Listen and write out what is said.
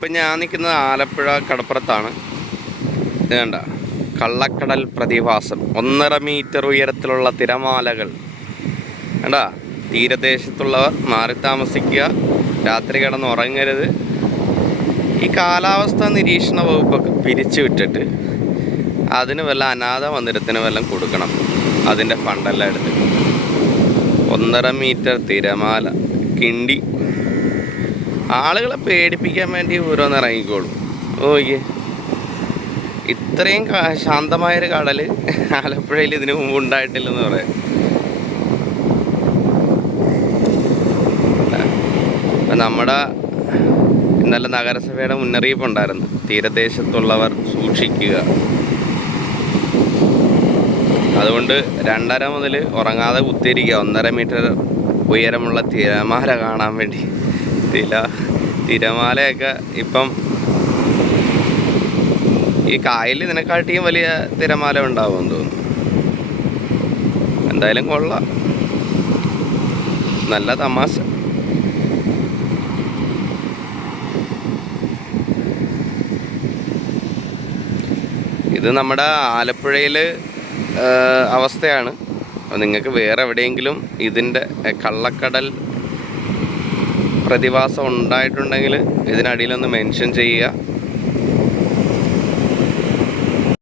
ഇപ്പം ഞാൻ നിൽക്കുന്നത് ആലപ്പുഴ കടപ്പുറത്താണ്. വേണ്ട കള്ളക്കടൽ പ്രതിഭാസം ഒന്നര മീറ്റർ ഉയരത്തിലുള്ള തിരമാലകൾ. വേണ്ട തീരദേശത്തുള്ളവർ മാറി താമസിക്കുക രാത്രി കിടന്ന് ഉറങ്ങരുത്. ഈ കാലാവസ്ഥ നിരീക്ഷണ വകുപ്പൊക്കെ പിരിച്ചു വിട്ടിട്ട് അതിന് വല്ല അനാഥ മന്ദിരത്തിന് വല്ലതും കൊടുക്കണം അതിന്റെ ഫണ്ടെല്ലാം എടുത്ത് ഒന്നര മീറ്റർ തിരമാല കിണ്ടി. ആളുകളെ പേടിപ്പിക്കാൻ വേണ്ടി ഓരോന്ന് ഇറങ്ങിക്കോളും. ഓക്കേ ഇത്രയും ശാന്തമായൊരു കടൽ ആലപ്പുഴയിൽ ഇതിനു മുമ്പ് ഉണ്ടായിട്ടില്ലെന്ന് പറയാം. നമ്മുടെ ഇന്നലെ നഗരസഭയുടെ മുന്നറിയിപ്പ് ഉണ്ടായിരുന്നു തീരദേശത്തുള്ളവർ സൂക്ഷിക്കുക. അതുകൊണ്ട് രണ്ടര മുതൽ ഉറങ്ങാതെ കുത്തിയിരിക്കുക. ഒന്നര മീറ്റർ ഉയരമുള്ള തിരമാല കാണാൻ വേണ്ടി. തില തിരമാലയൊക്കെ ഇപ്പം ഈ കായലിൽ ഇതിനെക്കാട്ടിയും വലിയ തിരമാല ഉണ്ടാവുമെന്ന് തോന്നുന്നു. എന്തായാലും കൊള്ളാം. നല്ല തമാശ. ഇത് നമ്മുടെ ആലപ്പുഴയിൽ അവസ്ഥയാണ്. അപ്പോൾ നിങ്ങൾക്ക് വേറെ എവിടെയെങ്കിലും ഇതിന്റെ കള്ളക്കടൽ പ്രതിഭാസം ഉണ്ടായിട്ടുണ്ടെങ്കിൽ ഇതിനടിയിലൊന്ന് മെൻഷൻ ചെയ്യുക.